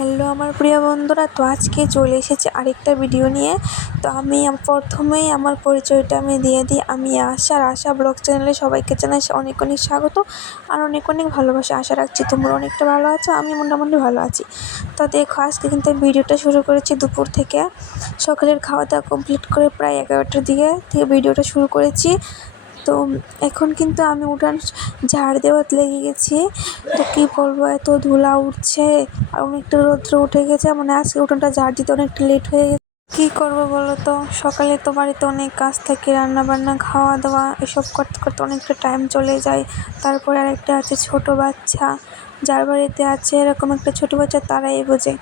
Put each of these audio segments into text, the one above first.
Hello আমার প্রিয় বন্ধুরা, তো আজকে চলে এসেছি আরেকটা ভিডিও নিয়ে। তো আমি প্রথমেই আমার পরিচয়টা আমি দিয়ে দিই। আমি আশা ব্লগ চ্যানেলে সবাইকে জানাই অনেক অনেক স্বাগত আর অনেক অনেক ভালোবাসা। আশা রাখছি তোমরা অনেকটা ভালো আছো, আমি মোটামুটি ভালো আছি। তো দেখো, আজকে কিন্তু ভিডিওটা শুরু করেছি দুপুর থেকে। সকালের খাওয়া দাওয়া কমপ্লিট করে প্রায় 11টার দিকে ভিডিওটা শুরু করেছি। তো এখন কিন্তু আমি উঠান ঝাড় দেওয়াতে লেগে গেছি। তো কী বলবো, এত ধুলা উঠছে আর অনেকটা রৌদ্র উঠে গেছে, মানে আজকে উঠানটা ঝাড় দিতে অনেকটা লেট হয়ে গেছে। কী করবো বলো তো, সকালে তো বাড়িতে অনেক কাজ থাকে, রান্না বান্না খাওয়া দাওয়া এসব করতে করতে অনেকটা টাইম চলে যায়। তারপরে আরেকটা আছে ছোট বাচ্চা, যার বাড়িতে আছে এরকম একটা ছোট বাচ্চা তারাই বোঝে।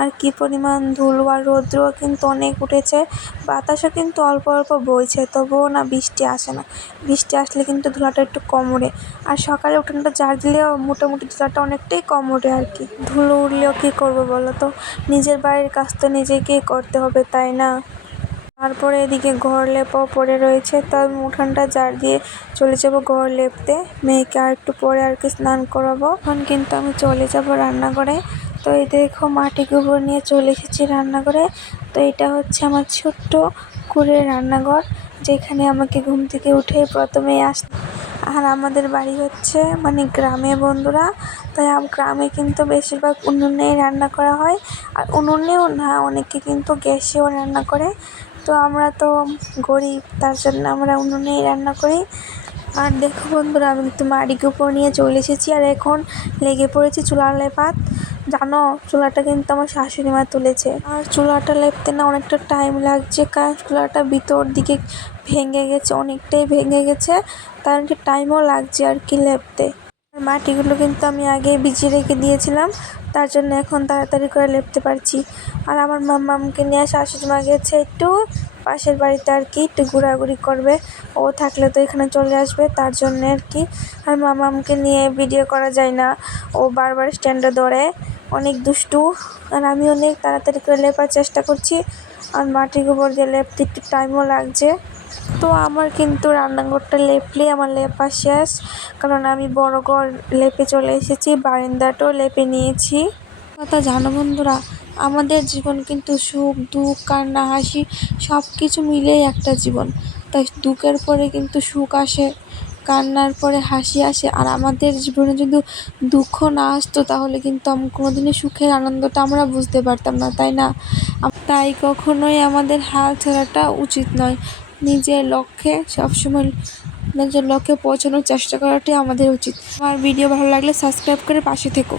আর কি পরিমাণ ধুলো আর রৌদ্র কিন্তু অনেক উঠেছে। বাতাসও কিন্তু অল্প অল্প বইছে, তবুও না বৃষ্টি আসে না। বৃষ্টি আসলে কিন্তু ধুলাটা একটু কম ওঠে। আর সকালে উঠানটা ঝাড় দিলেও মোটামুটি ধুলাটা অনেকটাই কম ওঠে আর কি। ধুলো উঠলেও কী করবো বলো তো, নিজের বাড়ির কাজ তো নিজেকেই করতে হবে, তাই না? তারপরে এদিকে ঘর লেপাও পড়ে রয়েছে, তো আমি উঠানটা ঝাড় দিয়ে চলে যাব ঘর লেপতে। মেয়েকে আর একটু পরে আর কি স্নান করাবো। এখন কিন্তু আমি চলে যাব রান্নাঘরে। তো এই দেখো, মাটি গোবর নিয়ে চলে এসেছি রান্নাঘরে। তো এটা হচ্ছে আমার ছোট্ট কুঁড়ের রান্নাঘর, যেখানে আমাকে ঘুম থেকে উঠে প্রথমেই আর আমাদের বাড়ি হচ্ছে মানে গ্রামে বন্ধুরা। তাই গ্রামে কিন্তু বেশিরভাগ উনুনেই রান্না করা হয়। আর উনুনেও না, অনেকে কিন্তু গ্যাসেও রান্না করে। তো আমরা তো গরিব, তার জন্য আমরা উনুনেই রান্না করি। আর দেখো বন্ধুরা, আমি কিন্তু মাটি গোবর নিয়ে চলে এসেছি আর এখন লেগে পড়েছি চুলা লেপাত। জানো, চুলাটা কিন্তু আমার শাশুড়ি মা তুলেছে। আর চুলাটা লেপতে না অনেকটা টাইম লাগছে, কারণ চুলাটা ভিতর দিকে ভেঙে গেছে, অনেকটাই ভেঙে গেছে। তার একটু টাইমও লাগছে আর কি লেপতে। আর মাটিগুলো কিন্তু আমি আগে ভিজিয়ে রেখে দিয়েছিলাম, তার জন্য এখন তাড়াতাড়ি করে লেপতে পারছি। আর আমার মাম্মামকে নিয়ে শাশুড়ি মা গেছে একটু পাশের বাড়িতে আর কি, একটু ঘোরাঘুরি করবে। ও থাকলে তো এখানে চলে আসবে, তার জন্য আর কি। আর মাম্মামকে নিয়ে ভিডিও করা যায় না, ও বারবার স্ট্যান্ডে ধরে, অনেক দুষ্টু। আর আমি অনেক তাড়াতাড়ি করে লেপার চেষ্টা করছি, আর মাটি গোবর দিয়ে লেপতে একটু টাইমও লাগছে। তো আমার কিন্তু রান্নাঘরটা লেপলেই আমার লেপা শেষ, কারণ আমি বড় ঘর লেপে চলে এসেছি, বারান্দাটাও লেপে নিয়েছি। কথা জানো বন্ধুরা, আমাদের জীবন কিন্তু সুখ দুঃখ কান্না হাসি সব কিছু মিলেই একটা জীবন। তাই দুঃখের পরে কিন্তু সুখ আসে, কান্নার পরে হাসি আসে। আর আমাদের জীবনে যদি দুঃখ না আসতো, তাহলে কিন্তু কোনোদিনই সুখের আনন্দটা আমরা বুঝতে পারতাম না, তাই না? তাই কখনোই আমাদের হাল ছাড়াটা উচিত নয়। নিজের লক্ষ্যে সবসময় নিজের লক্ষ্যে পৌঁছানোর চেষ্টা করাটাই আমাদের উচিত। আমার ভিডিও ভালো লাগলে সাবস্ক্রাইব করে পাশে থেকো।